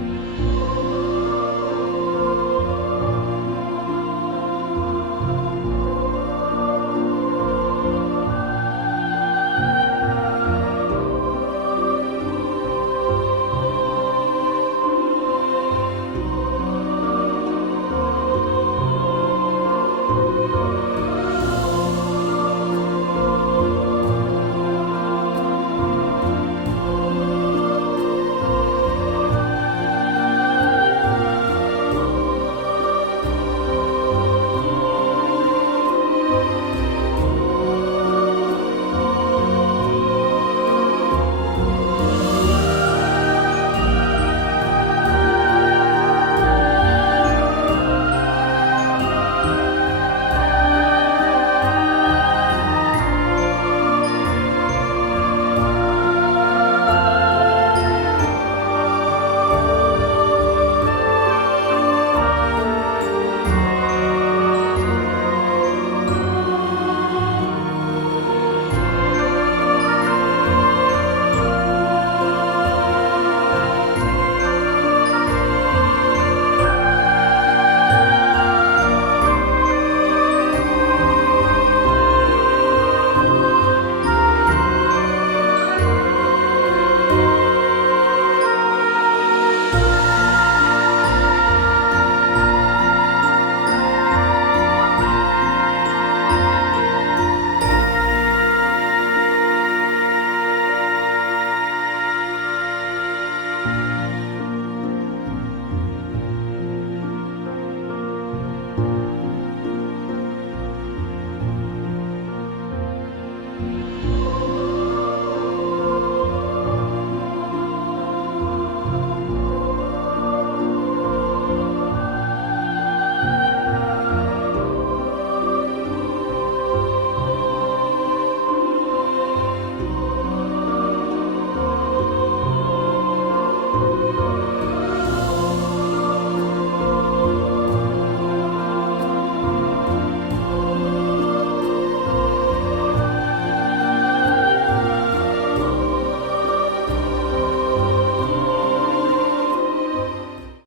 thank you